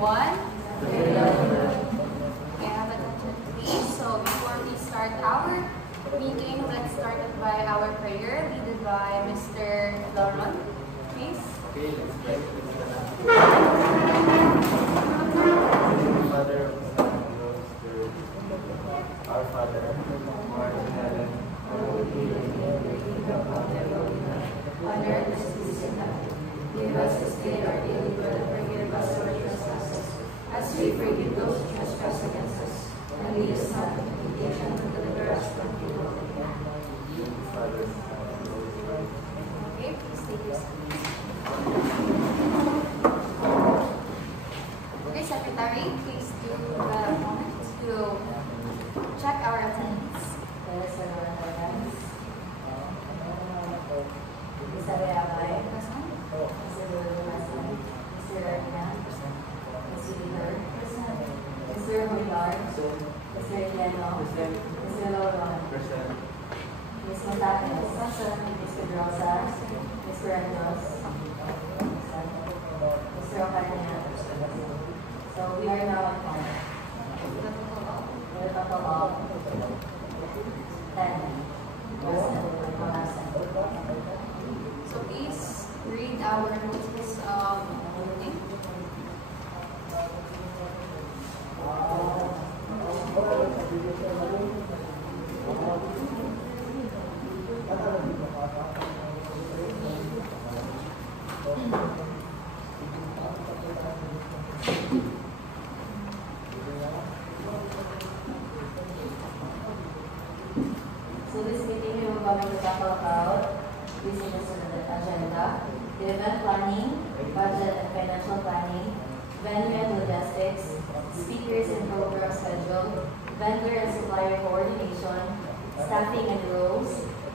everyone. May I have attention, please? So before we start our meeting, let's start it by our prayer, leaded by Mr. Lauron. Please. Okay, let's pray. Father of the Son, and Holy Spirit, our Father, who art in heaven, hallowed be thy name. On earth as it is in heaven. Give us this day our daily bread, and forgive us our trespasses, as we forgive those who trespass against us. And lead us not into temptation, but deliver us from evil. Father, Son, and Holy Spirit. Okay, please take your seat. Okay, Secretary, please do the moment to check our attendance. Yes, our attendance. Mr. Reabay, Present. Mr. Lumasan, Mr. Erkan, Mr. Peter, Mr. Mular, Mr. Leno, Mr. Lauron, Ms. Matanes, Mr. Rosas, Mr. Andos, Mr. Ocarina. So we are now at home. The total of 10 present. So please read our notice of meeting. So this meeting we will going to talk about this is the agenda, the event planning, budget and financial planning, venue and logistics, speakers and program schedule, vendor and supplier coordination, staffing and roles,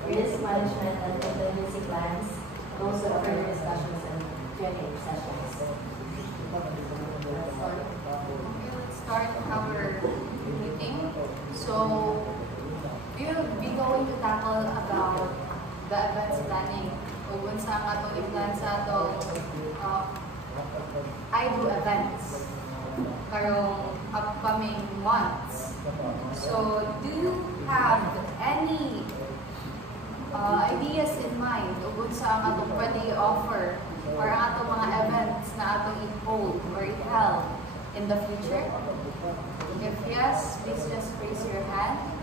risk management and contingency plans, also further discussions and Q&A sessions. Okay, let's start our meeting. So we will be going to tackle about the events planning. Kung sa atong i-plan sa atong IDO events karong upcoming months. So do you have any ideas in mind ug sa ang atong pwede offer or ang atong mga events na atong i-hold or i-held in the future? If yes, please just raise your hand.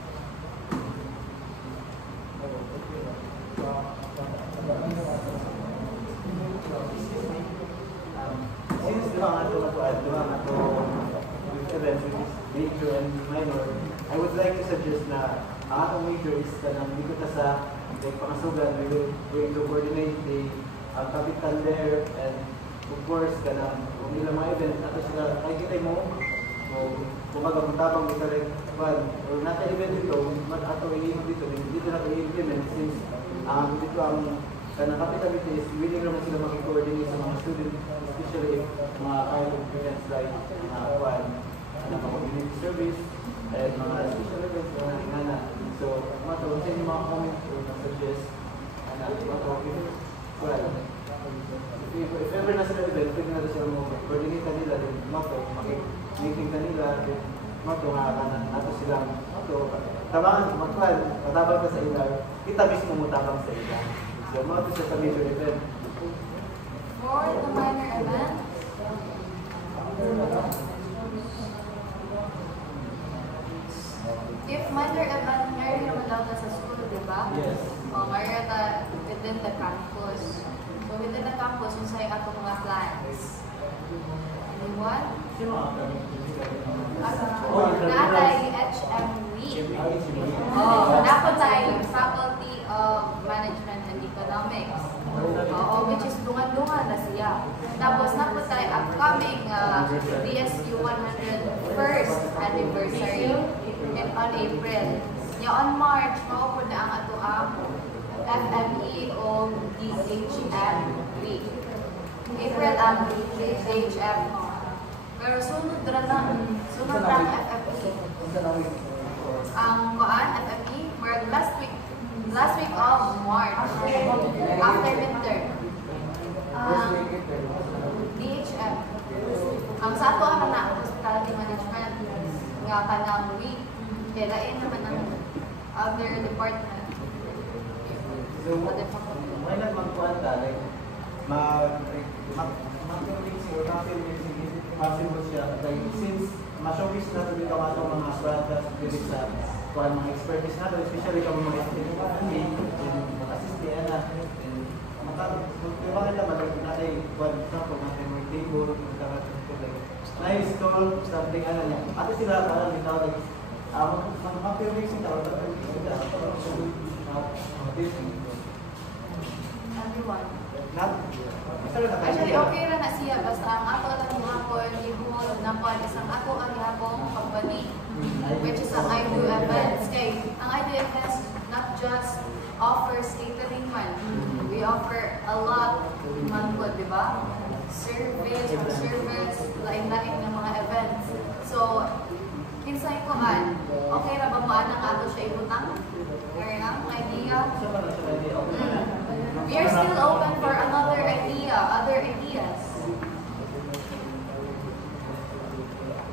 Since duha nga to events, which is major and minor, I would like to suggest na ang atong major is kanang dito ta sa like pangasugan, we will going to coordinate the capital there, and of course kanang kung ilang mga event ato sila ay kita mo kung magapuntabang dito like or nata event dito ato i-implement dito na i-implement since dito ang kanang capital is willing naman sila mag-coordinate sa mga student, especially if mga kind of events like mga community service and mga special events na nangingana. So, matawag sa inyo mga comment or suggest if ever na sila event, pwede na sila mag-coordinate nila, meeting kanila, ato silang tabangan, matabang ka sa ilar, kita mismo mo tabang sa ilar. So, mga ito sa major event. For the minor event, if minor event, meron naman daw sa school, di ba? Yes. O, meron na within the campus. So, within the campus, yung sa'yo atong mga plans. Anyone? Sino ang Natay HMW. Dapat tayo Faculty of Management and Economics. Which is dungan-dungan na siya. Tapos napot tayo upcoming DSU 101st anniversary on April. On March, maupod na ang ato ang FME o DHMV. April ang DHM. Pero sunod na ang FFE. Ang kuan, FFE, we're last week of March, after midterm. DHM. Ang sa ato ang na hospitality management nga kanang week, kaya lain naman ang other department. So, why not magkuhan ka? Like, mag-convincing or confirming possible siya. Like, since ma-showcase na ito dito ang mga products dito sa kuhan mga expertise natin, especially kung mga assist na makakita magiging natin kuhan example natin mga table, na-install something ano niya. At sila parang dito like, mag-confirming sila or mag-confirming sila Everyone. Actually, okay ra na siya. Basta ang ako lang yung hapon, i-hold na po isang ako ang hapong company, which is ang I Do Events. Kay, ang I Do Events not just offers catering man. We offer a lot man po, di ba? Service, lain-lain ng mga events. So, kinsay ko man, okay ra ba mo anang ato siya ibutang? Kaya ang idea? We are still open for other ideas.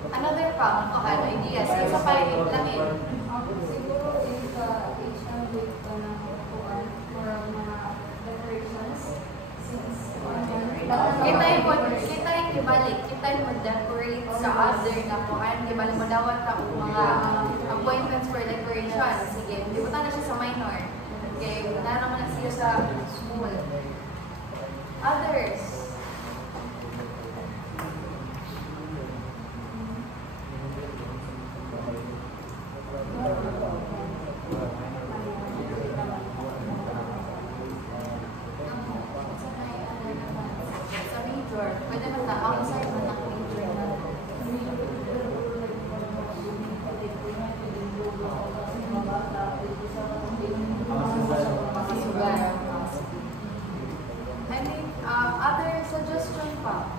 Another ideas. Isa pa yung langit. Siguro is Asian week ng kuwan for mga decorations since Kita yung kibalik. Kita yung mag-decorate sa other na kuwan. Kibalik mo dawat ang mga appointments for decoration. Sige, hindi mo na siya sa minor. Okay, naman na siya sa small. Others. Sa major, pwede ba na outside man ang major na? I mean, other suggestion pa.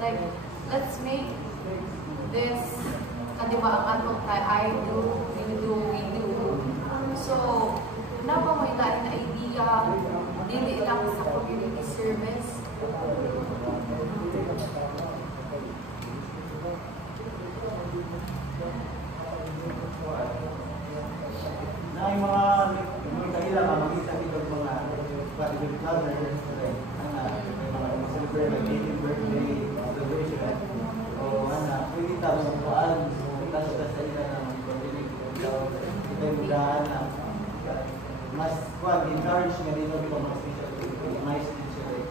Like, let's make this, kadiba ang atong I do, you do, we do. So, na ba mo ilain na idea, dili lang sa community service? na yung mga kailangan makita dito mga particular flowers mga celebrate like 18th birthday celebration o pwede tayo magpaan kita sa ila ng pagdilig kita yung mudahan na mas encourage nga dito dito mga special mais din siya like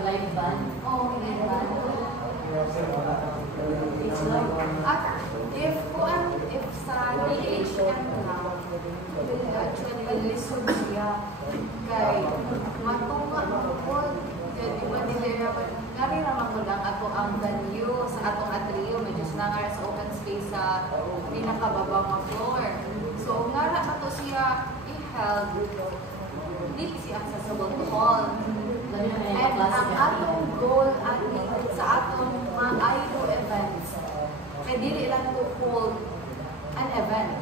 Live band. If sa DHM na, actually, lisod siya. Kay, matunga po, kaya di ba nila ngari naman ko lang ako ang venue sa atong atrio, medyo sinangar sa open space sa pinakababang mga floor. So, ngara ato siya i-held, hindi siya accessible to all. And ang atong goal sa atong mga IDO events, kaya dili lang to hold an event,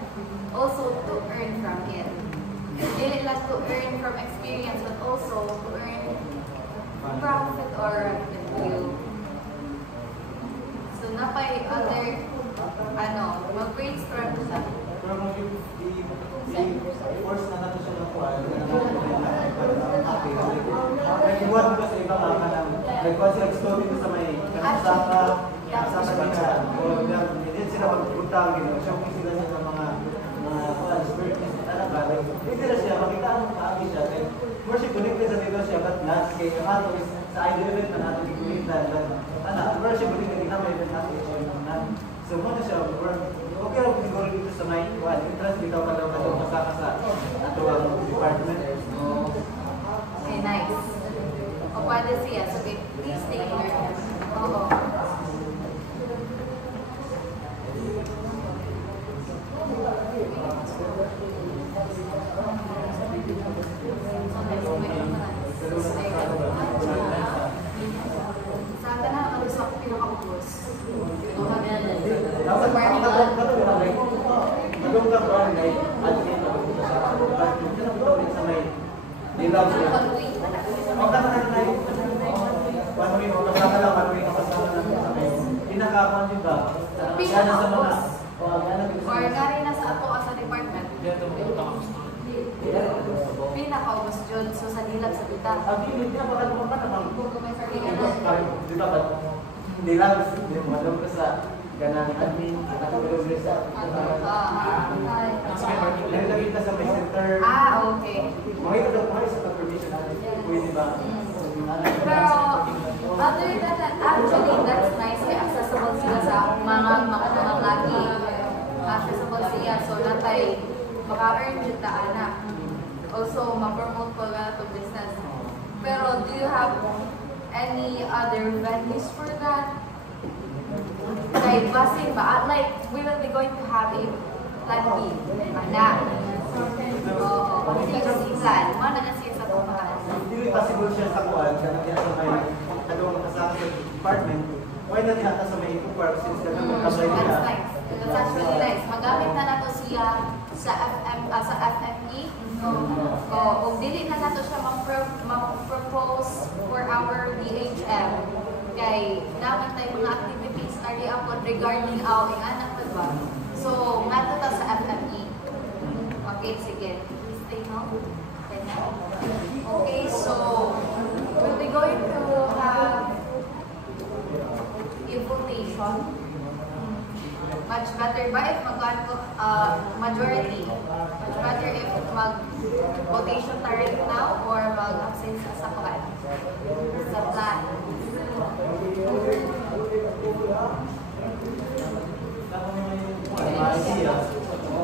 also to earn from it. Dili lang to earn from experience, but also to earn profit or revenue. So, napay other, mag-brainstorm sa. pero i-force na natin siya ng kuwan nag-iwan ko sa ibang nag-iwan sila story sa may kanasaka kanasaka hindi sila magpuntang showcase sila sa mga expertise talaga hindi sila siya makita ang kaagi siya more siya connected sa dito siya but last kay ang ato is sa idol event na natin ikulitan more siya connected na may event natin so muna siya okay lang siguro dito sa may kuwan interest dito ka daw sa ato ang department Okay, nice. Pwede siya. So, please take your Oo. Sa akin na, ano sa pinakaubos? Dapat makakatawag ka ito, nagawag ka ba, like, admin, sa may dilaw sila. Huwag ka na tayo. One way, kasama lang, one way, kasama lang sa may pinakakuan din ba? Gana sa mga, Or gari na sa ako sa department. Pinakaubos dyan. So, sa dilag sa bita. Ang hindi na baka naman ka naman. Di ba ba? Dilaw, madam ka sa ganang admin, nakatulog sa nalagay ka sa may center. Okay. Makita daw kayo sa confirmation natin. Pwede ba? Pero, other than that, actually, that's nice. Kaya accessible sila sa mga lagi. Accessible siya. So, natay, maka-earn dyan ta, anak. Also, ma-promote po na to business. Pero, do you have any other venues for that? Like, basing ba? Like, we will be going to have a plan B. Anak. Oo. Plan. Mana na siya sa tumahan. Hindi possible siya sa kuwan, kaya kaya sa may nagawang kasama sa department, why na niya sa may park since na magkabay nila. That's nice. That's actually nice. Magamit na nato siya sa FME. Kung dili na nato siya mag-propose for our DHM. Kay naman tayo mga activities na ri-upload regarding ang anak ko ba? So, nato ta sa FME. Okay, sige. Stay now. Okay, so we'll be going to have evaluation. Much better ba if majority? Much better if mag-votation target now or mag-absent sa plan? Sa plan.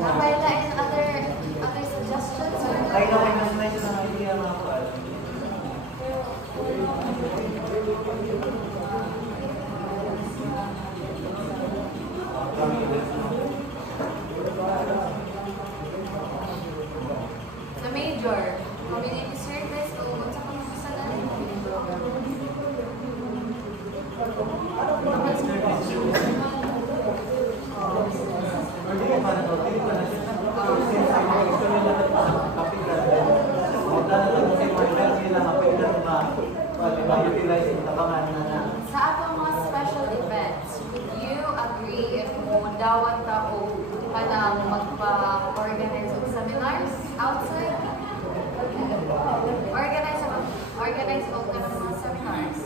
Nakaya in other suggestions? Ay, naman mas nice na idea mga kuwan. Sa major, community service o unsa pa man sa Sa atong mga special events, would you agree if mo dawat ta o kanang magpa-organize og seminars outside? Organize og kanang mga seminars.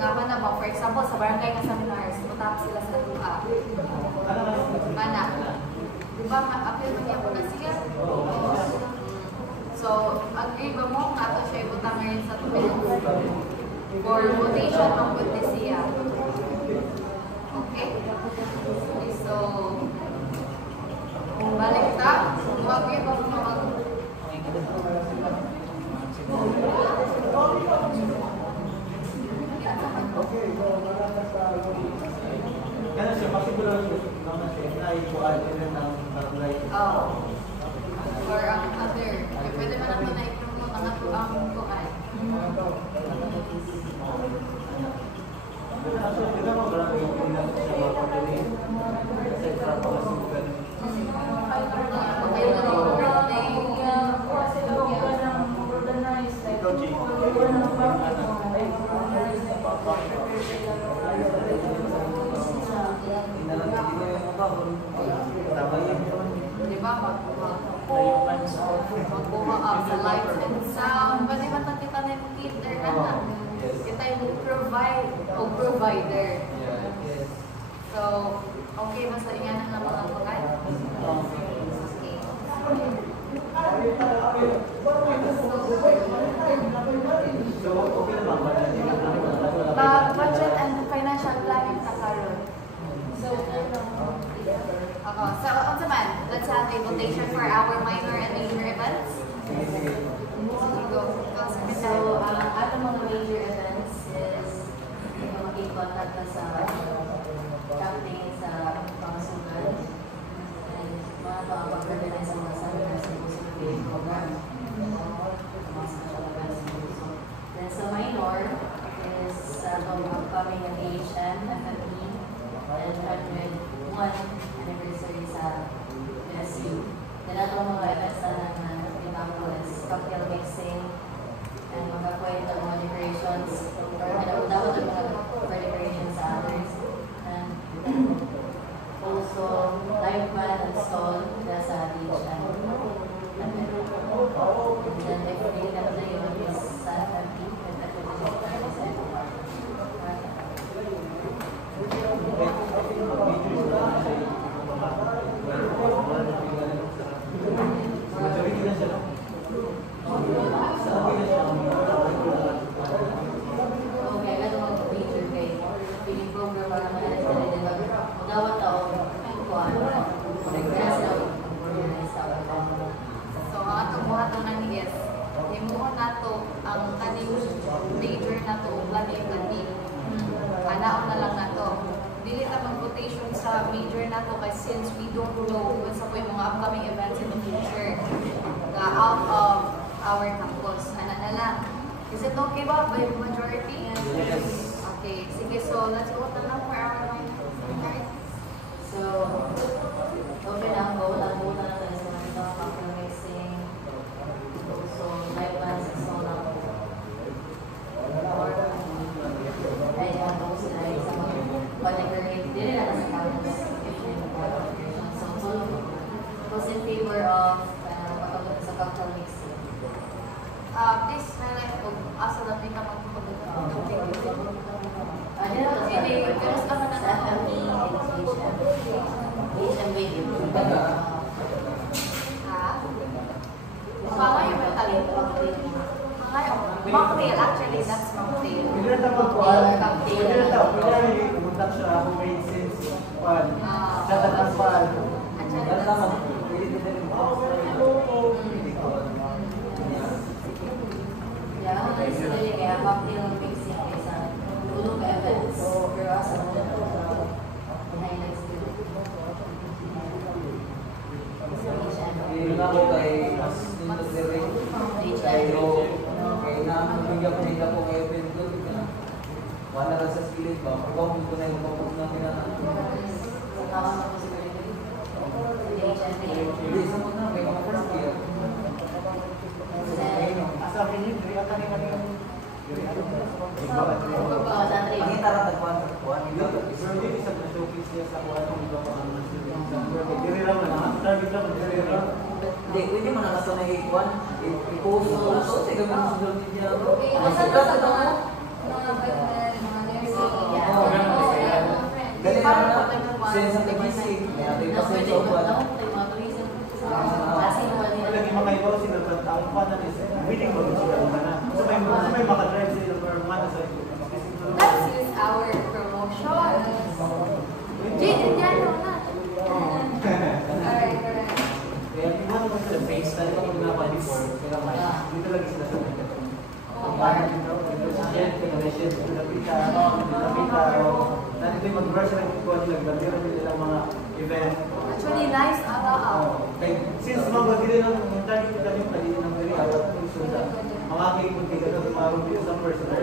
Nga na mo, for example, sa barangay nga seminars, mutap sila sa tuwa. Mana? Diba, appeal mo niya po na siya? So, agree ba mo nga ito siya ibutang ngayon sa tubig? For votation, ang good na siya. Okay? So, balik ta. Agree ba mo mag... Kaya siya, masiguro naman siya, naipuan din ng barangay. Oh. Or ang other. Pwede man natin na i-promote ang ato ang kuhan. Hindi naman barangay yung pinag siya mag-coordinate. Kasi sa pangasimugan. Okay na rin. Ikaw, G. Diba? Magkuha up sa lights and sound. Pwede ba ito kita na yung theater na na? Kita yung provide o provider. So, okay ba sa inyo ng mga pagkain? Okay. So, okay naman ba? Budget and financial planning sa karon. So, let's have a votation for our minor and major events. Sige, go. So, atong mga major events is yung makikipag-contact ka sa campaign sa pangasugan and mga pag-organize sa mga seminars sa post-graduate program mga special events. Then sa minor is atong upcoming ng AHM, FME, and 101 anniversary sa SU. Then atong mga events na pinako is cocktail mixing and magkakwento ng mga decorations or dapat ang mga decorations sa others. And also, live band install sa DHM. And then if we can play with this sa FMP, Majority na siya. okay, ano mga major kay feeling program para management na din magawat tao kuan kaya sila organize tao. So, ang atong buhaton ng yes, himuon nato ang kaning major nato plani. Anaon na lang nato. Dili ta mag-rotation sa major nato kasi since we don't know kung sa mga upcoming events in the future na out of our campus. Ana na lang. Is it okay ba by majority? Yes. Okay, sige. So, let's vote na lang for our minor. So, open ang vote na tayo sa mga cocktail mixing. So, live bands install na po. Ay, ang vote sila ay sa mga pag-decorate. Dili na sa campus. So, who's in favor of pag-decorate sa cocktail mixing? Please, my life po. Asa lang din ka magpapagod. Hindi, pero sa FME, HM video. Ha? Pangayo ba talento? Pangayo. Mocktail. Actually, that's mocktail. Pwede na tayo magkuhan. Pwede na tayo. Pwede na yung pumuntak siya ako made since pan. Sa tatang pan. Actually, that's Yeah, ako na isa din kaya cocktail mixing kaysa tulog events. Pero asa mo na highlights ko. Yun ako kay mas nito si Ray. Kay namamigyan ko nila po kayo pinto. Wala na sa skillet ba? Kung ko na yung kapag na pinaka. Tama na po si Ray. Hindi, sa mga may mga first year. Sa akin yun, diri ata ni kanina. Diri ata. Ang itara tagpuan. Pero hindi isa na showcase niya sa kuha ng iba pa ang diri lang na. Target lang, diri lang. Hindi, pwede mo na nasa na ikuan. I-post mo na to. Sige, mga social media. Basta Sikat sa ito mo. mga partner, mga nursing. Oo, ganun. Galing naman na. Sense ang tigising. Kaya ito yung pasensya ko. Lagi mga iba sila taong pa na is willing ba sila na. So may makadrive sila for mana sa Let's use our promotion. Jade, Indiano na. Alright. kaya tingnan mo sa face na ito kung napa before kaya may dito lagi sila sa mga ang bahay dito dito napita dito mag-brush lang kung ano nagdabiro nila mga event. Actually, nice ata. Since mga dili lang yung target kita yung pali ng dili alat ng suda mga kikot dito ng mga review sa personal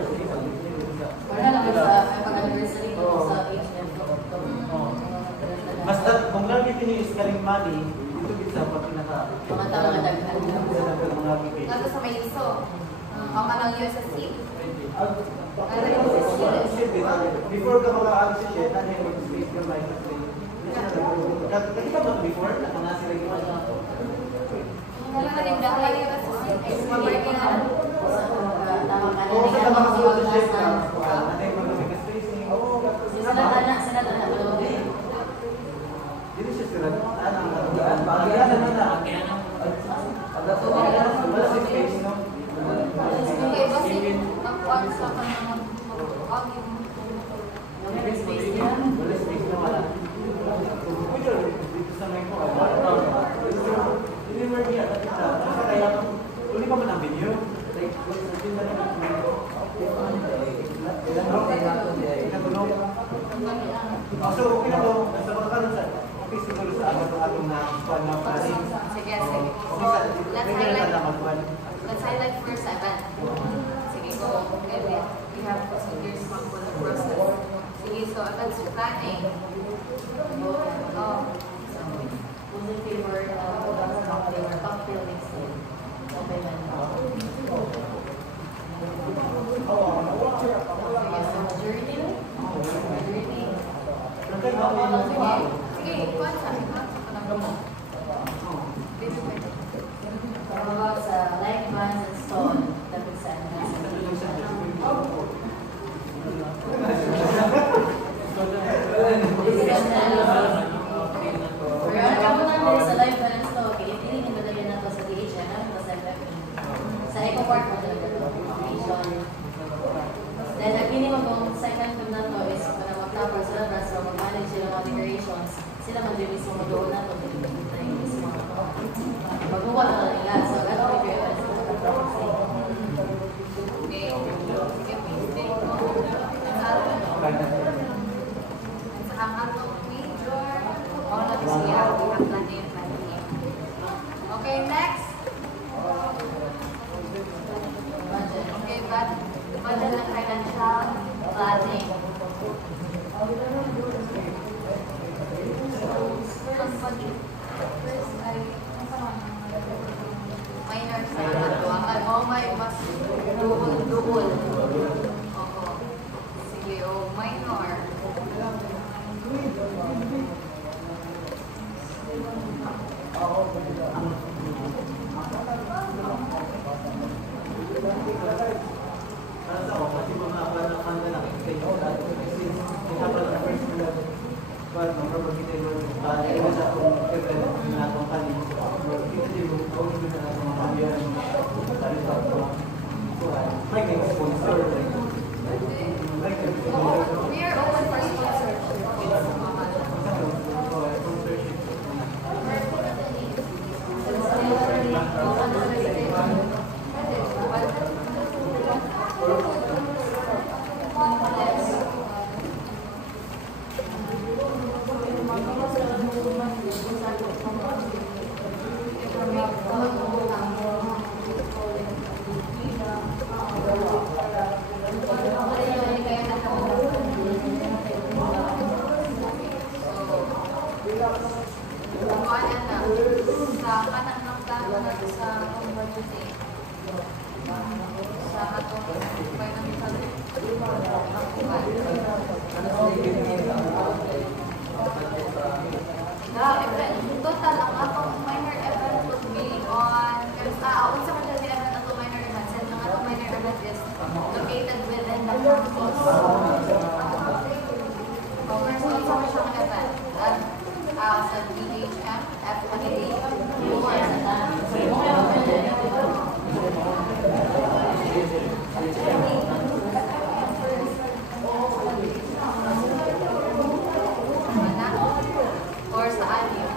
Wala lang sa pag-anniversary ko sa HM. basta kung lagi tinis kaling money dito kita pa pinaka Mga talaga daghan. mga kikit. Nasa sa may iso. Mama ng USSC. Before ka mag-aalis sa shed, ano yung mag-space ka may nakita ba before? Nakanasi rin yung ano ako. Wala na rin dahil USSC. Mabarkin na. Tama ka Oo, sa tama kasi sa shed na. ano yung mag-space spacing? Oo, Sila tana. dito siya sila. Pagyan naman na. Pagdato ba? Wala si space, no? Okay, kasi magkuhan sa kanang magkuhan yung Wala space na wala. Dito sa may ko, deliver niya. Kaya, uli pa man ang venue. atong na planning. Sige, sige. So, let's highlight first 7. Sige, go. We have procedures for the process. Sige, so that's planning. Oh. Who's in favor of cocktail mixing? Okay, man. Okay, so majority? Majority. Sige, kuwan sa How about sa light bands and stone? Dapat sa sa live band and stone, kinitingin ba talaga nato sa DHM? Sa eco park mo talaga ito. Then, ang kini mo second film na to is para mag-cover sila na mag-manage sila mga decorations. Sila mag-release mo doon na to. Magawa na nila. So, ano yung difference mo sa property? Okay. Sige, please take note. Ang atong major, all of this we have planning. Okay, next. Budget. Okay, budget ng financial planning. First ay minor sa ato. Oh, may mas duhol. Opo. Sige, oh, minor. We are open for sponsorship. Sa kanang ng plano na sa budgeting. Sa atong financial total ang atong minor event would be on unsa man dili event atong minor event and ang atong minor event is located within the campus. First unsa man siyang event sa DHM at or sa anyo.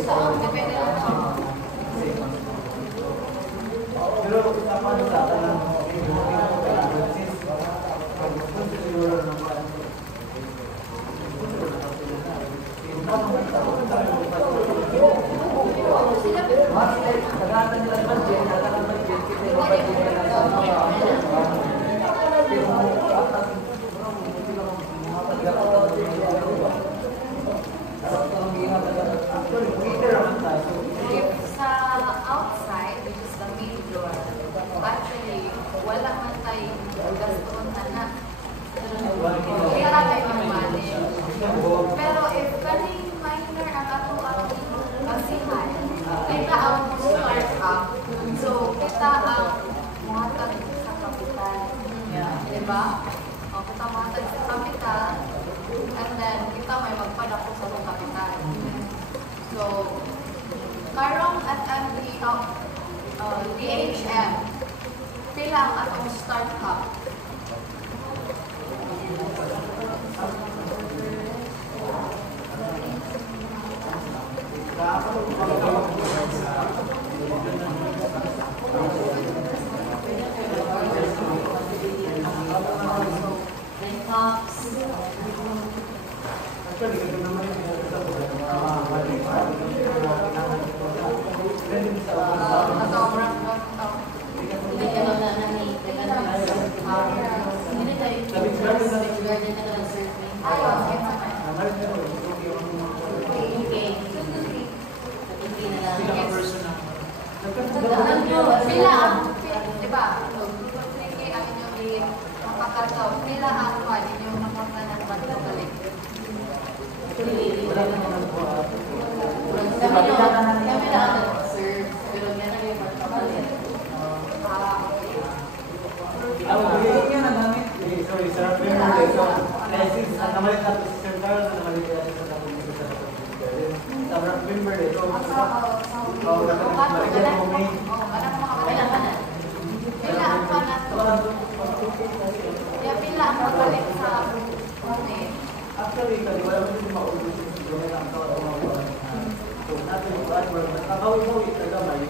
So, depende lang siya. If sa outside, which is the main door, actually, wala man tayo gastuon na. Kaya tayo mag-manage. Pero if kaning minor ang ato ang kasihan, kita ang start-up. So, kita ang muhatag sa kapital. Diba? O, kita muhatag sa kapital, and then kita may magpadako sa kapital. So, karong at DHM, pila ang atong start-up? Like cups. Actually, ito naman yung Like ano na nani, like ano na hindi tayo beach garden na lang surfing. Okay. Okay na lang. Pila ang, di ba? So, 3K ang inyong makakataw. Pila ang kwan inyong napunta ng pagkakalik. Kami na surf, pero yan ang yung pagkakalit. Yan ang gamit. Sorry, sa November so, namalit natin si Sir Carl na namalit natin sa sa November so, nakalit mo may Pila ka na. Pila ang panato. Pila ang pagkalik sa actually, kasi wala mo yung maulog yung gawin ang tawag so, natin yung adward, nakakawi-kawi sa gamay,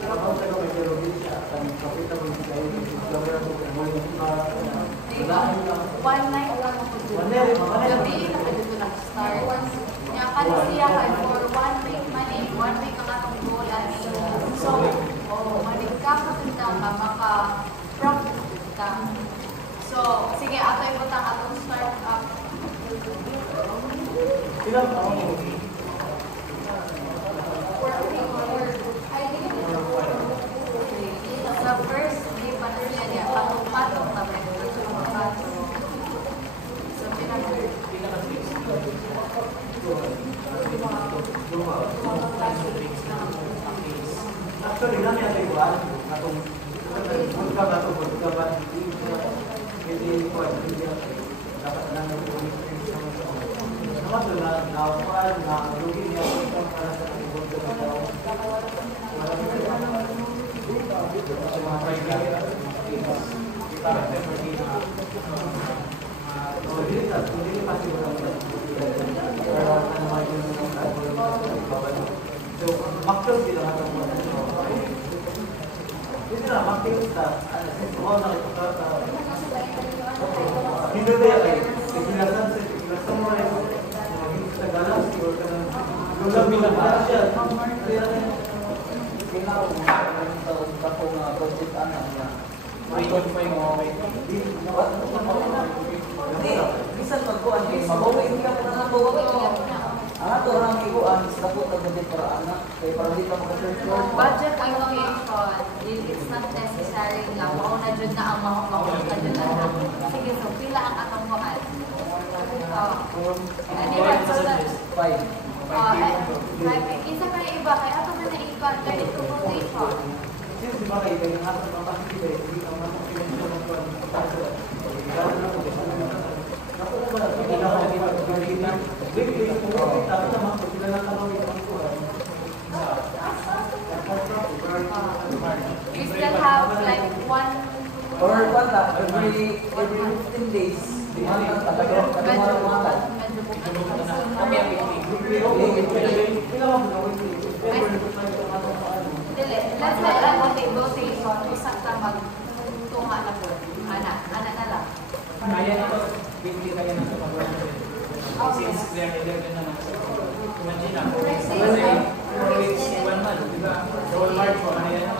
nakakawi sa gamay, pero hindi siya, kapita mo yung kayo, gawin ako, mo yung one night lang ako dito. Gabi na ka dito nag-start. Kaya kanisiya ka for 1 week man eh. 1 week ang atong goal at so, manig ka ka maka-profit ka. So, sige, ato ibutang atong start up. Ilang taon mo? Sa first day pa na niya, patong-patong na may so, actually, namin natin yung buwan, atong bulka ba, hindi ko dapat lang naman doon na lugi niya para sa bulka ba daw. Sa mga kaibigan, hindi pa siguro so, maktos sila hatang mo. Hindi na, maktos na. Since na ito ka, hindi na kayo. Ikilasan mo rin. Sa galaxy or ka ng lugar bilang siya. Ikaw, ang taon ka po nga budget anak niya. May mo, hindi, bisan magkuhan kayo, mabuhay ka po na nabuhay. Ang ato orang ikuan, is dapat ang budget para anak, kaya para dito mag-search for. budget allocation, it's not necessary lang. Mauna dyan na ang mahal ka dyan na. Sige, so pila ang atong buhat. Anyway, so that, Five. isa pa yung iba, kaya ito na naiba, kaya ito rotation. Since di ba kayo, yung ating mapakikita, hindi ang mapakikita ng kuwan. Gano'n na po, naku na ba, hindi na ako nagkita. Bigli, tapos naman, sila lang kalawin ang kuwan. You still have like one, Or what every 15 days, di man ang talaga, kada medyo mga mga let's say ang rotation, usak ka magtunga na po. Anak na lang. Kaya na to, bigli kaya na ito mag-100. Since clear na naman sa imagine na, kasi 4 weeks, 1 month, di ba? So, March, ano yan?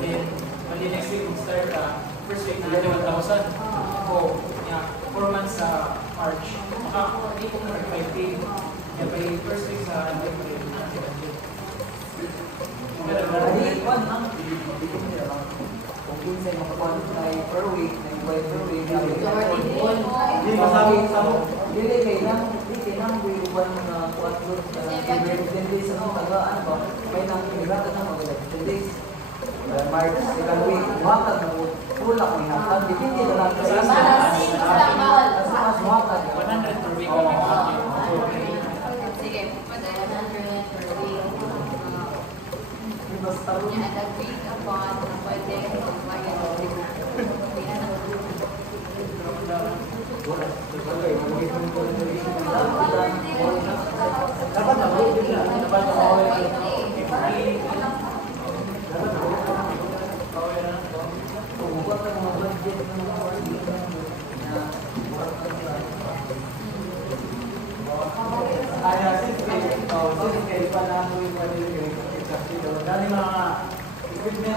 Then, mali next week, start first week na 1,000. So, 4 months sa March. Hindi ko na 5K. Kaya pa yung first week sa April, Hindi, one lang. Kung kinsay makakuha na per week, na iba per week, Hindi masabog-sabog. Dili kay nang we one na kuat group sa 10 days ang tagaan ba may nang imigrantes na mga 10 days March second week wakad mo tulak ni hatag dipindi na lang sa mas wakad 100 per week ang budget. Sige, madali na per week. basta Yan, nag-week upon na pwede Dapat na, dapat na, Since kayo pa na mo yung pwede kayo kasi doon. Dali mga equipment.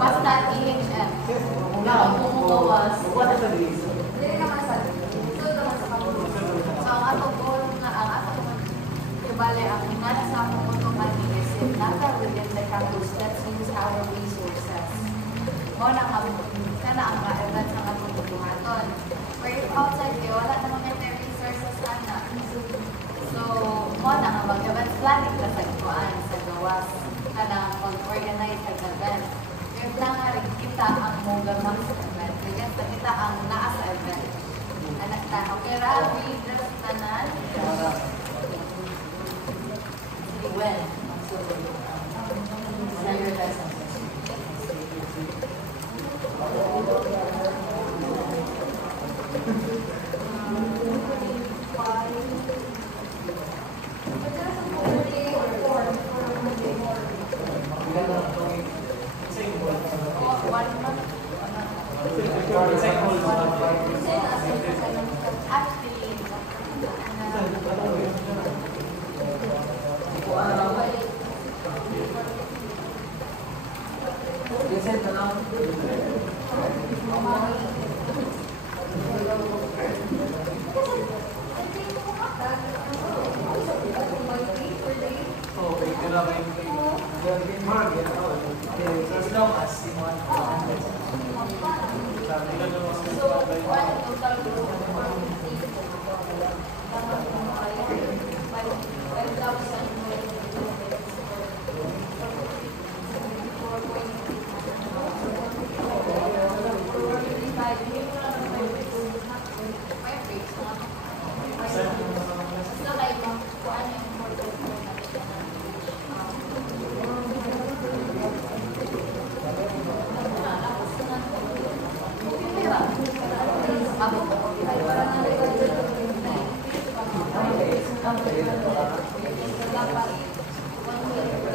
Basta EHM. What is the days? Hindi naman sa ito naman sa kapulong. So, ang atong goal na, ang atong bale, ang inana sa akong automatic is if nasa within the campus, let's use our resources. Mo na kana ang ma-events ang atong bubuhaton. Or if outside kayo, wala namang may resources sana. So, mo na ang mag-events planning ka sa ikuan, sa gawas, kana mag-organize sa event. If lang nga rin kita ang mogamang sa event, kaya kita ang naa sa event. Anak na, okay ra, we just tanan. When? So, standard As long as you want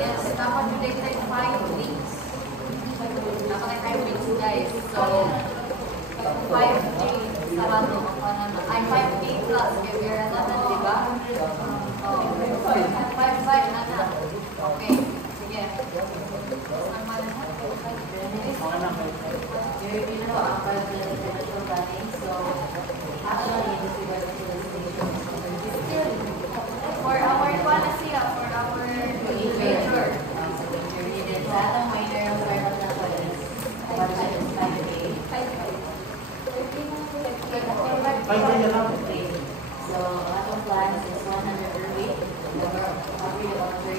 Yes, dapat today tayo 5 weeks. Dapat tayo 5 weeks, guys. So, 5 days sa bato. Ay, 5 days plus. Kaya we are na, di ba? Oh, 5 na na. Okay. Sige. For our policy, for our major. So, atong plans is 100 per week. Every order,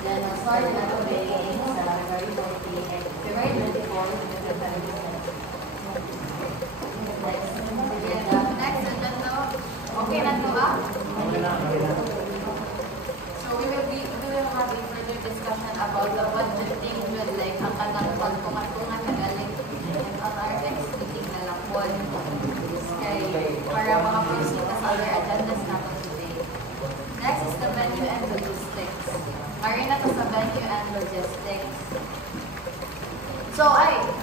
then, ang start na ito beginning sa February 20 and February 24 to February 27. Next, and then to, okay na to ah? So we will have a further discussion about the budgeting with like ang kanang pagtunga-tunga na galing on our next meeting na lang po. Kay para makaproceed na sa other agendas natin today. Next is the venue and logistics. Marina to sa venue and logistics. So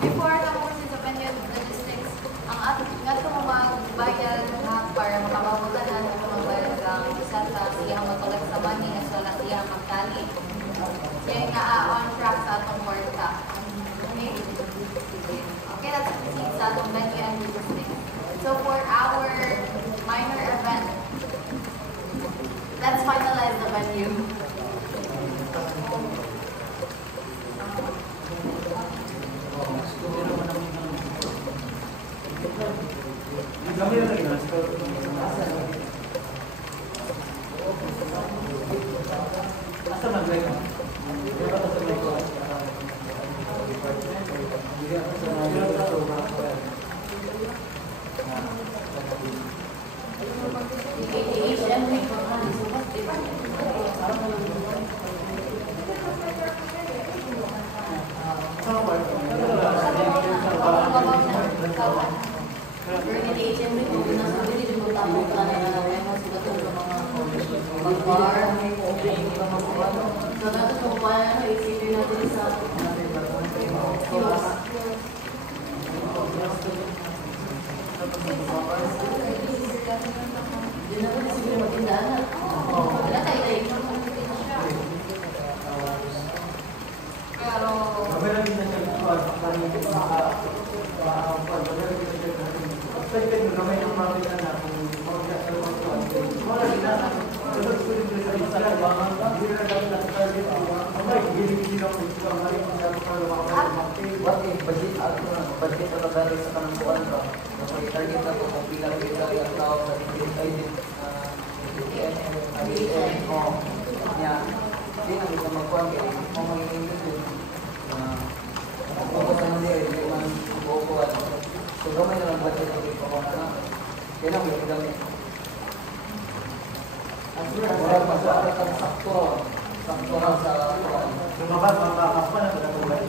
before tapusin sa venue and logistics, ang ating nga ito magbayad para makamabutan na ito magbayad ang isa sa siyang mag-collect sa money as well as siyang magtali. Kaya nga on track sa atong kwarta. Okay? Okay, let's proceed sa atong venue and logistics. So for our minor event, let's finalize the venue. expected mo naman yung mga na kung mga lagi na dapat ko din sa isa hindi na dapat na target hindi lang ito ang mali kung dapat para makapag What if budget sa kagari sa kanang buwan ba? Kapag target na ito, kung pilang kagari ang tao sa independent niya, hindi na kita magkuhan kayo. Kung magiging dito, kung sa mga hindi man bukuhan. So, gamay na lang budget na ito kung ano. Kaya lang may gamit. Wala pa sa sakto lang sa kuhan. lumabas ang bakas pa na pagkatulad.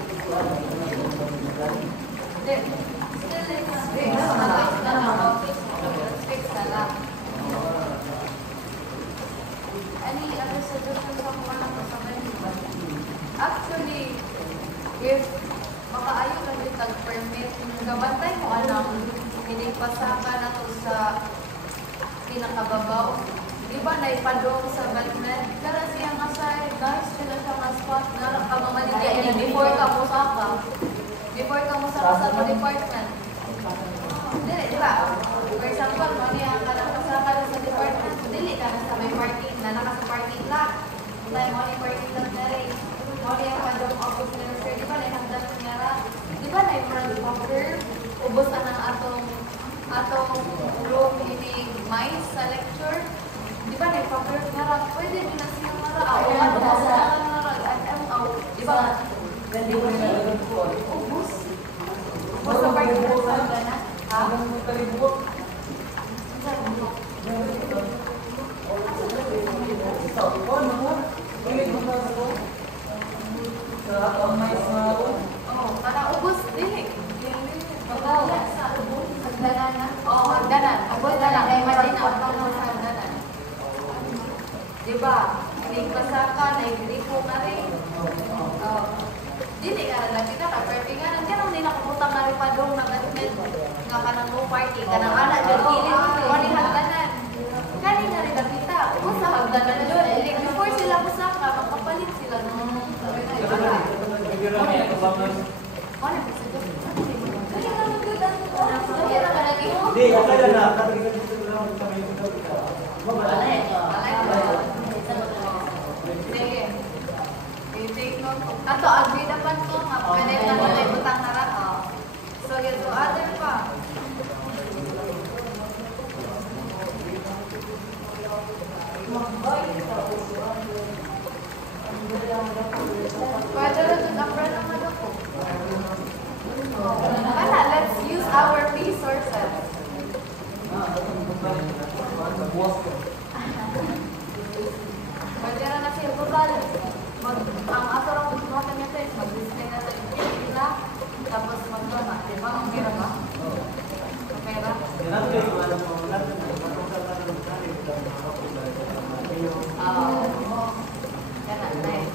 Any other suggestions ako man ako sa kanila? Actually, if makaayo lang yung tag-permit, gabantay mo alam, hindi pasaka na to sa pinakababaw. Di ba naipadong sa Batman? Kaya siya nga sa guys, sila siya nga spot na kamamaligyan before ka mo saka. Before ka mo saka sa department. Dili, di ba? For example, maniya ka lang sa department, dili ka na sa may parking na naka sa parking lot. Tayo mo yung parking lot na rin. Maniya ka dong office minister, di ba? Naihagdan ko nga ra. Di ba na-front offer? Ubos na ng atong room ini mais sa lecture. Di ba na-offer nga ra? Pwede din na siya nga ra. O ano ka sa nga ra? Di ba? Hindi ko na nalagyan ko. Ubos. Ubos sa parking lot sa gana. Ha? Ang kalibot. Para ubos dili. Pagkala sa ubos hagdanan na. Oo, hagdanan. Ubos na lang kay Madina ang sa hagdanan. Di ba? Hindi pasaka na igriko na rin. Dili ka na kita ka pertingan kaya nang nila kuputang na rin pa doon na ganit nga kanang no party kanang anak jud kilid wali hagdanan. Kani na rin kita. Ubos sa hagdanan jud. Before sila pasaka magpapalit sila ng Hindi, kaya na. Kasi dito lang sa may ato agree dapat ko nga pwede na nila ibutang na ra. So yun so other pa. Pwede rin yung umbrella naman ako. Wala, let's use our resources. Pwede rin na siya total. Ang ato lang mo kanya is mag-display na sa pila tapos magdona. Di ba? Ang pera ba? Okay ba? Yan na, nice.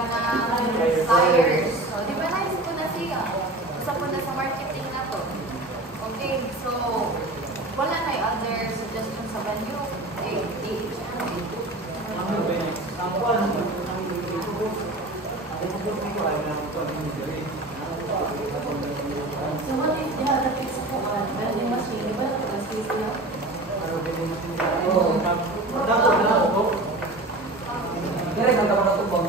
Kanang tires. So, di ba nice ko na siya? Usa po na sa marketing na to. Okay, so wala na yung other suggestion sa venue. So what if you have the fix sa kuwan? Vending machine, di ba nag-space niya? Kaya kang dapat natubang.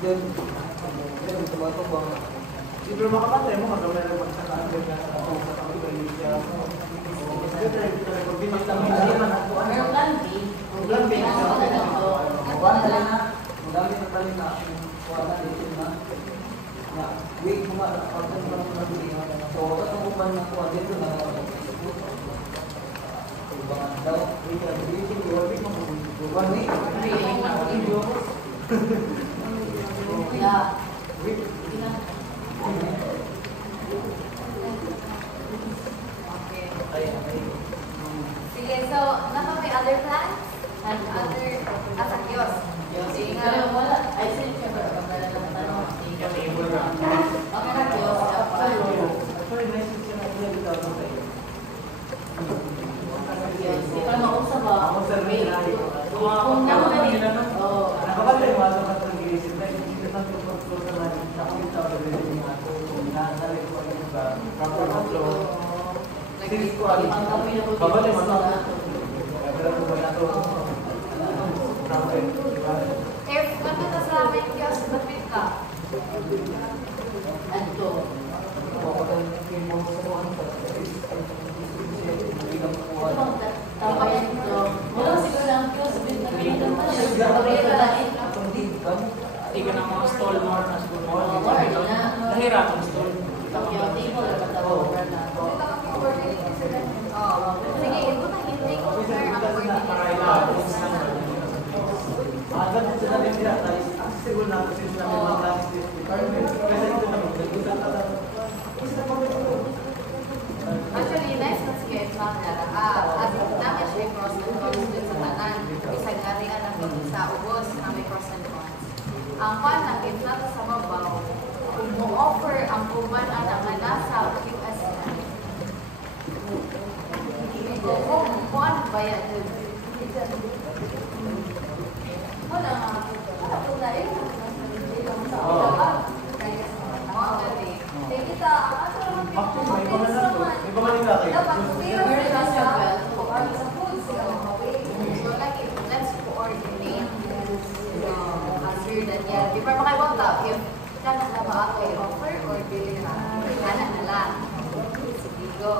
Diyan tumatubang. Pero makapantay mo, magawin na magsakaan din na sa atong sa kapitalisya. Pero plan B, Plan B. Wala na. Madami na pala na. Wala dito na. Wait, pagkan mo lang nabili. So, katong upan na kuha dito na. Tubangan daw. One week. yeah. Sige, so napa may other plans? And other asakyos. Sige, wala. I think siya ba? naman, nakakita ko rin yung ato, nasalit ko rin ba, proper na flow. Since ko alit, babalik mo na. Pero kung wala to, proper, diba? If nandun na sa amin, kaya sabit ka. Adto. Tama yan ito. Wala siguro lang Diyos. Hindi ka na mga stall more na siguro more. More na. Nahirapan stall. Yung table na matawag na. Sige, ito na hindi ko sir ang coordination. Dapat sila rin sila, siguro natin sila may mga classes this department. Kasi ito naman, nag-usap ka na. Actually, nice na sige, ma'am Lara. At namin siya yung cross and cons dun sa tanan. Isang garian ang pag-isa ubos na may cross and cons. Ang panang, if not sa mabaw, kung mo-offer ang kumana na nasa QS na. Kung ano ba yan? Wala nga. Wala po na rin. May mga nila kayo. So, like, let's coordinate after that yan. Di ba makaiwag daw, if kaya na ba ako i-offer or bili na? Ana na lang. Sige, go.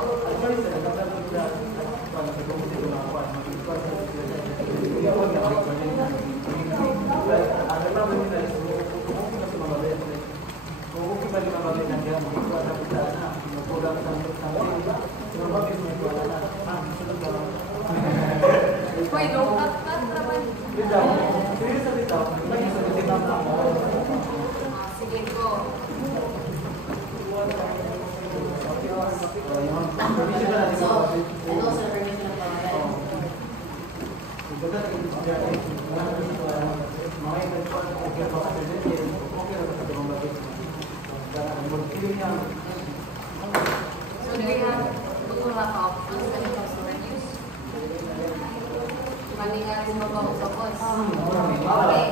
Uy, low-cut naman. Sige, go. So, and also the permission of government. So, do we have two options when it comes to reduce? Malingan sa mga usapos. Okay.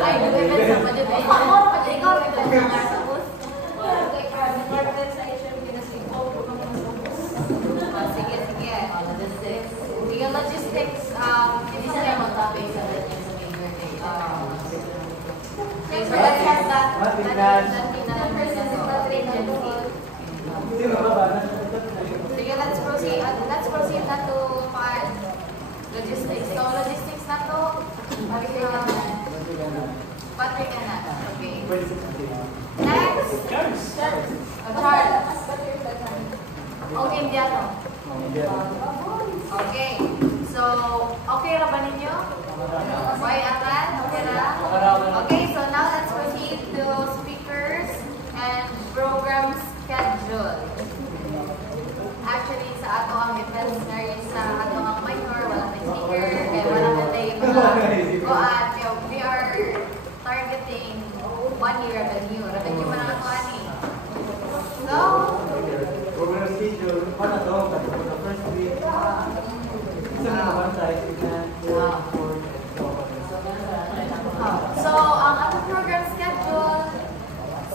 Ay, depende sa budget. Ako, pati ikaw, depende sa mga usapos. Sige, sige. Logistics. Sige, logistics. Hindi sa mga topics sa major day. Okay, so let's have that. Sige, let's proceed. Let's proceed na to logistics. So, logistics na to. Battery ka na. Okay. Next. Charles. Okay, Indiano. Okay. So, okay ra ba ninyo? Okay, Akan? Okay ra? Okay, so now let's proceed to speakers and program schedule. Actually, sa ato ang events na rin sa ato ang minor, wala may speaker, kaya wala may tayo mga we are targeting 1 year revenue. Revenue man ang ato ani. So, Program schedule, paano to? For the first week, isa na one size, we can so ang ato program schedule,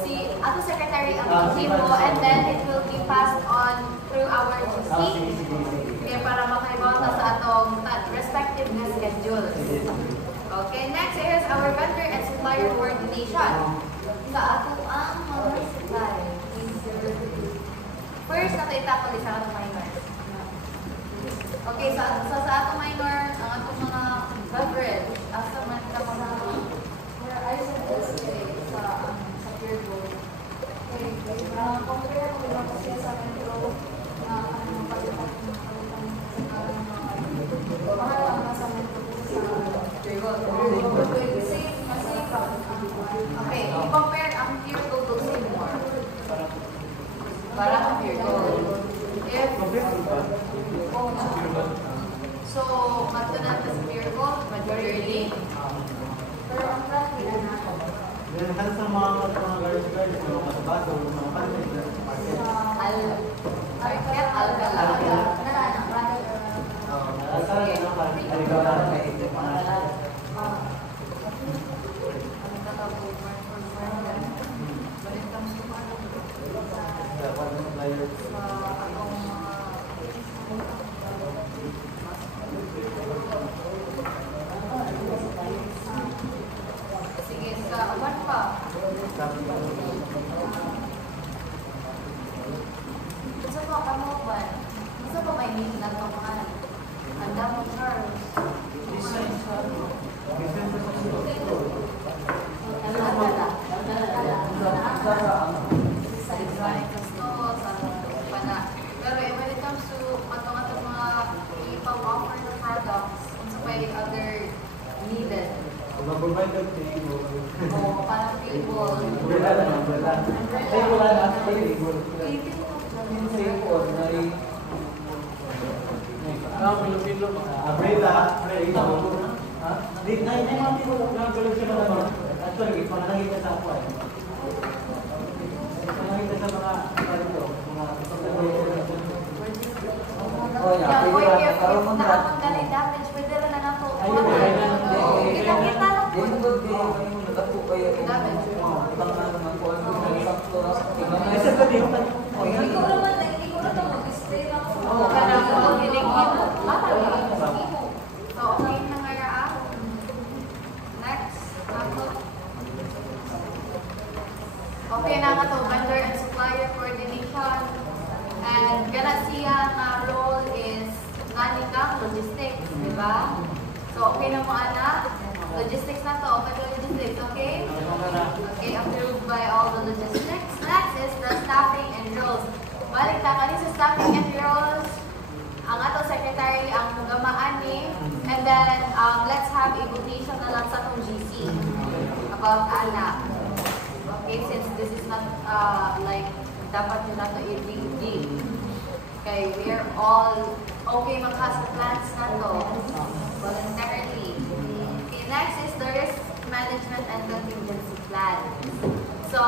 si ato secretary ang team mo, and then it will be passed on through our GC. Kaya para makaibaw ta sa atong respective na schedule. Okay, next is our vendor and supplier coordination. Sa ato ang mga supplier. First, nato itapos sa atong minor. Okay, sa atong minor, ang atong mga beverage, asa man ka mga I suggest sa peer group. Okay, compare ko lang kasi sa metro na palitan mahal ang nasa metro sa peer group. Safe, safe okay, i-compare ang peer group to save more. Para ang peer group. If so, mato natin sa peer group, majority. pero ang traffic na Then, sa mga guards, mga kasabato, mga content, market. higher. sa atong mga sige, sa uban pa. Gusto pa ka mo ba? Gusto pa may need na ito mga handa mo, Charles. Sa electronic store, sa pana. Pero when it comes to atong mga ipang-offer na products, also by other needed. Mag-provide ng table. O parang table. Wala na, wala. Ay, wala na. Table. Singapore na rin. Pilo-pilo. Abrela, Di na mga people na collection na naman. Actually, pangalangin ka sa ako ay. Pangalangin ka sa mga Oh, Yeah, yeah. boy, Pwede if karoon mo na. naamang galing damage, pwede rin na nato. Kita-kita lang po. Hindi ko kayo nagako kayo. Damage. Ibang ano ng kuwan ko na sakto. Isa ka din. Ikaw naman, ikaw na ito, mag-stay lang ako. Oo, kana ko hiling mo. So, okay na nga ra. Next, ako. Okay na nga to, vendor and supplier coordination. And gana siya nga role is nani ka, logistics, di ba? So, okay na mo ana. Logistics na to, okay to logistics, okay? Okay, approved by all the logistics. Next is the staffing and roles. Balik na kani sa staffing and roles. Ang ato secretary ang mugamaan ni. And then, let's have a votation na lang sa itong GC about Ana. Okay, since this is not like dapat yun nato i-read. Okay, we are all okay magka sa plans na to voluntarily. Okay, next is the risk management and contingency plan. So,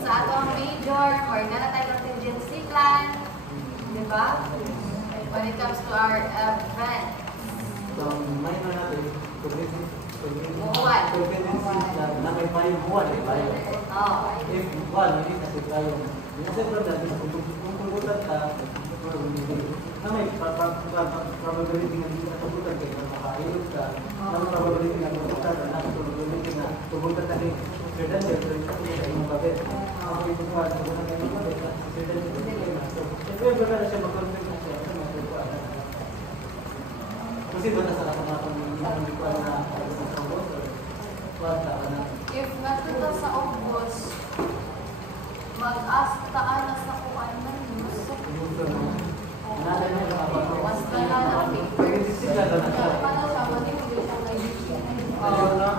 sa atong major or na tayo contingency plan, di ba? When it comes to our event. So, minor natin. Buwan. Na may payo buwan eh, payo. Oh. If buwan, hindi kasi tayo. Minsan ko natin, kung pumunta ka, na may probability na hindi na pumunta ka, na makailog ka, na may probability na pumunta ka, na probability na pumunta ka ni certain level, kung sa imong kabit. Ako yung buwan, pumunta ka ni kabit, certain level. So, if ever ka na siya mag-contact na siya, sa mga buwan. Kasi ba nasa katamatan ng buwan na sa boss or buwan ka na? If natuto sa August, mag-ask taan na sa kung ano na news. Mas na lang papers. Paano siya? Mali mo din siya na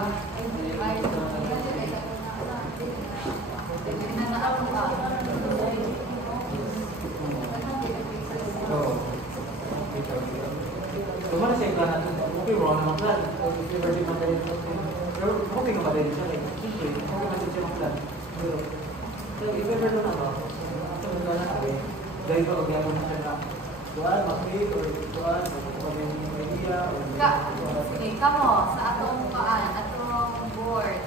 Kemana saya plan natin? Okay, wrong naman plan. Okay, very magaling. Pero okay nga magaling siya. Like, okay natin siya mag-plan. Pero, if ever doon ako, ito yung plan natin. Dahil ba, magyamo na siya na tuwan, maklit, or tuwan, o yung idea, or sige, kamo, sa atong board.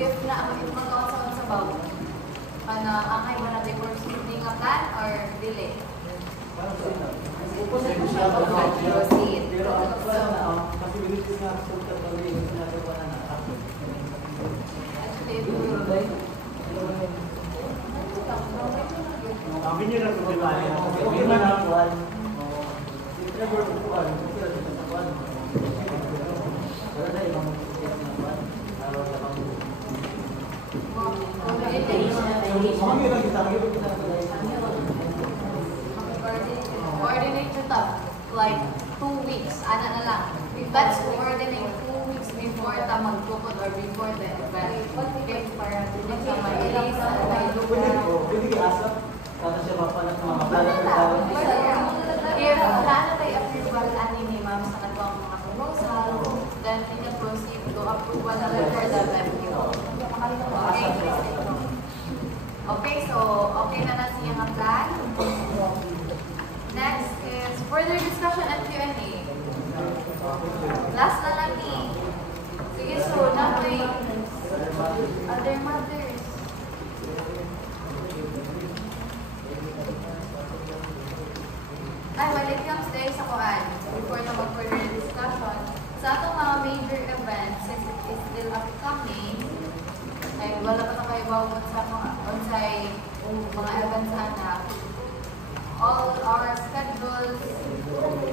If na ako magkakasaon sa bago, angay mo natin proceeding nga plan or delay? parang sila. Proceed. Pero ang plan na, kasi bilis ko nga sa utak kami, yung sinagawa na ako. Actually, Ang binyo na kung diba, okay man ang kuwan. If ever kuwan, okay lang sa kuwan. Pero na ibang kuwan. Araw na bang mga lang kita, ngayon kita coordinate to top, like 2 weeks, ana na lang. Let's coordinate 2 weeks before ta magtukod or before the event. Okay, para hindi sa mailis, pwede i-asap, sana siya mapalat na makapalat ng tao. if naano tayo approval ani ni ma'am sa katong mga proposal, then we can proceed to approval na lang for the venue. Okay, okay, so okay na siya nga plan. Next is further discussion and Q&A. Last na lang ni. Sige, so natin other matters. mga events ana, all our schedules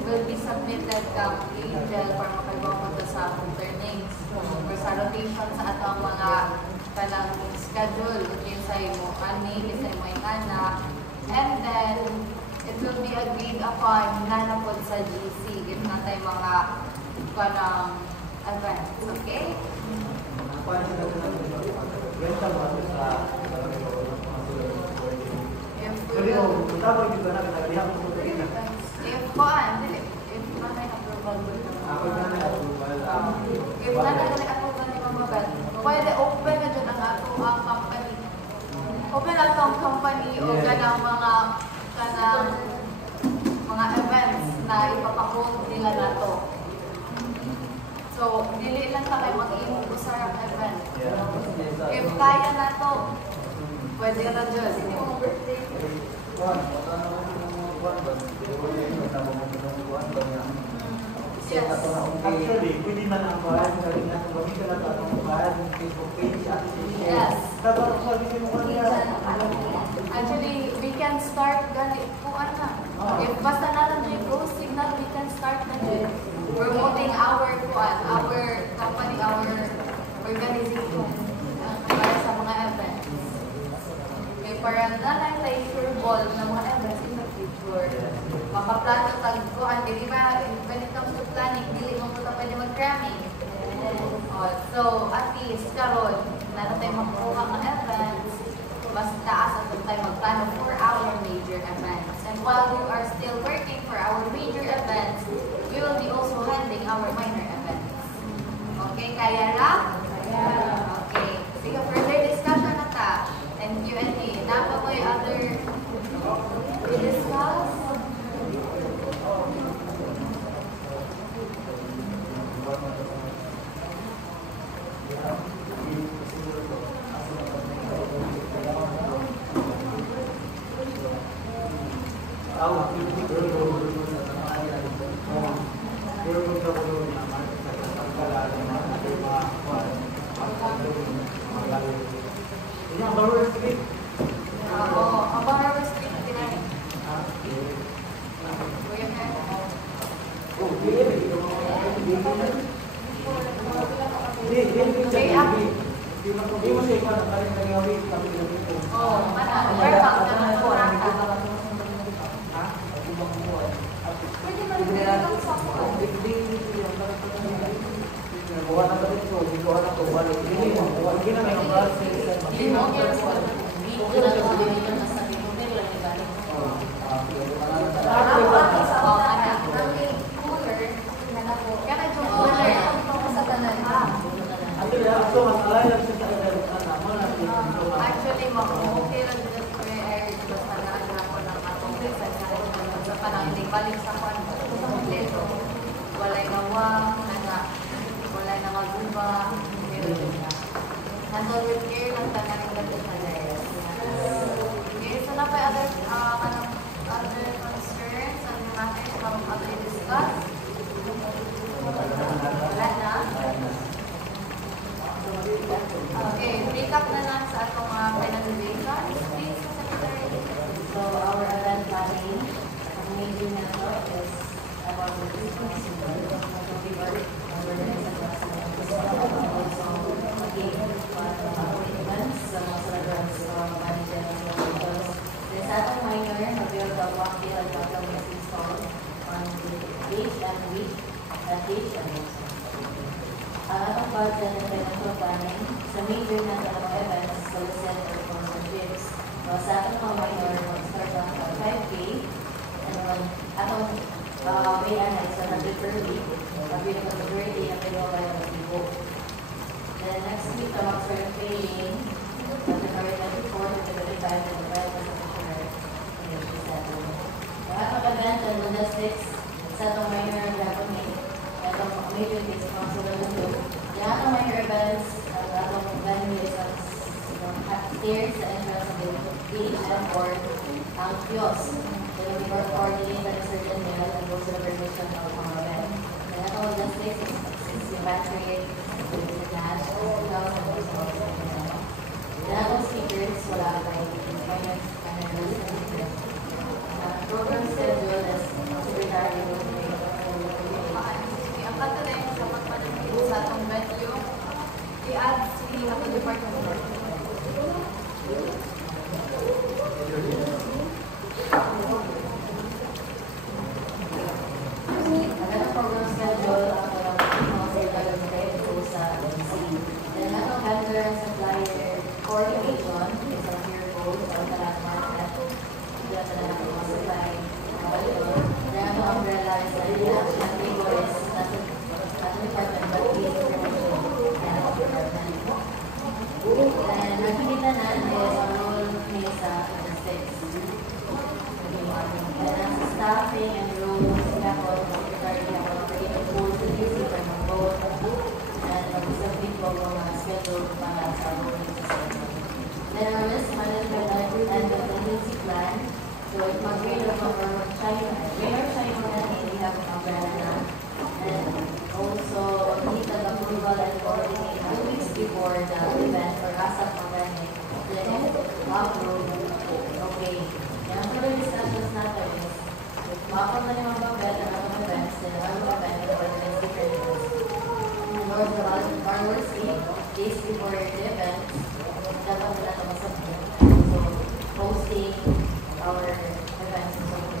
will be submitted kang Angel para makagawa mo to sa learnings or sa rotation sa atong mga kanang schedule yung sa imo ani, sa imo ana, and then it will be agreed upon nanapod sa GC if natay mga kanang events, okay? If kuan, dili. If nanay approval ko if nanay approval ni Mama Beth, pwede open na dyan ang ato ang company. Open na itong company o ganang mga events na ipapahold nila na to. So, dili lang tayo mag-iimo ko sa event. If kaya na to, pwede na dyan. Yes. Actually, pwede man ang bahan, sabi nga, gamitin na ito ang bahan, Facebook page, Yes. tapos sabi mo kanina, Actually, we can start ganit po na. If basta na lang yung go signal, we can start na din. Promoting our company, our organization para sa mga events. Okay, para na lang tayo sure ball ng mga events in the future. Makaplano tagkuhan, di ba? When it comes to planning, dili mo po pwede mag-cramming. So, at least, karon na tayo makuha ng events, mas taas at tayo magplano for our major events. And while we are still working for our major events, we will be also handling our minor events. Okay, kaya ra? Okay. Sige, further discussion na ta. And Q&A. Napa mo yung other discuss? Actually, okay lang din ko ay basta na ako ng atong sa kanang balik sa kwan sa kompleto. Walay nawang, walay nangaguba, handle with care lang tanan ng ganito sa guys. Okay, so na pa other concerns and matters from other discuss? Wala na? Okay, recap na lang sa atong mga finalization. Please, Secretary. So our event planning, ang major na ito is about the Christmas season. So we work on the next adjustment. Also, again, our events, sa mga celebrants, manager, because this atong minor, na-build the walk-in and walk-in installed on the age and week at age and week. Ang atong budget and financial planning sa major na talong events sa center for trips. Sa atong mga minor, mag-start lang sa 5K and atong may annex sa 100 per week. Sabi na majority ang pinawala ng people. Then next week, mag-start paying sa February 24 to February 25 and the private commissioner in the Ang atong event and logistics sa atong minor Japanese atong major things council ito. Yung atong minor events, ang atong venue is upstairs sa entrance of the beach and or ang kiosk. So we were coordinating the certain meal and go to the permission of mga event. Yung atong logistics is the battery, the cash, the atong speakers, wala pa yung minor Program schedule as secretary of Ang katuloy sa pagpanagpili sa atong venue, i-add si ako department. Ang program schedule ang secretary of sa MC. Then ang vendor and supplier coordination is on your goal sa lahat market. Diyan sa lahat ng supply. Then ang umbrella is na inaction categories at department but is promotion and department. Then nakikita na is ang role ni sa logistics. Then ang staffing and roles niya po, secretary niya po, creative tools to use it for mga both. And mag-submit po mga schedule para sa role ni sa then our risk management and the contingency plan. So if mag-rain or shine, rain or shine mo na we have an umbrella na. And also, need the approval and coordinate 2 weeks before the event or as of pandemic. Then approve, okay. Yan ang mga discussions natin is, ma-approve na yung mga event and mga events, then ang mga event and organize different events. And our worst days before the event, dapat nila ito masabit. So, hosting our events and so on.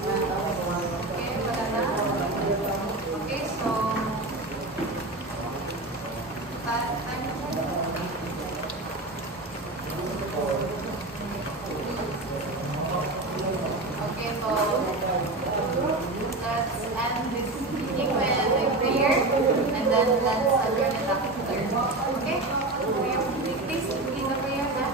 Okay, wala na. Okay, so, okay, so, let's end this meeting with a prayer, and then let's adjourn it after. Okay? Please begin the prayer now.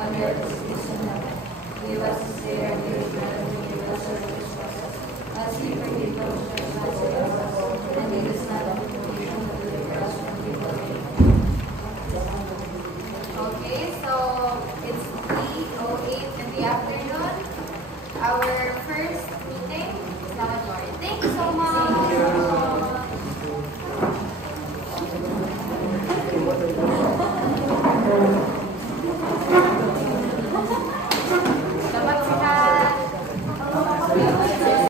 On earth as it is in heaven. Give us this day our daily bread, and forgive us our trespasses, as we forgive those who trespass against us. And lead us not into temptation, but deliver us from evil. Okay, so it's 3:08 in the afternoon. Our first meeting is now adjourned.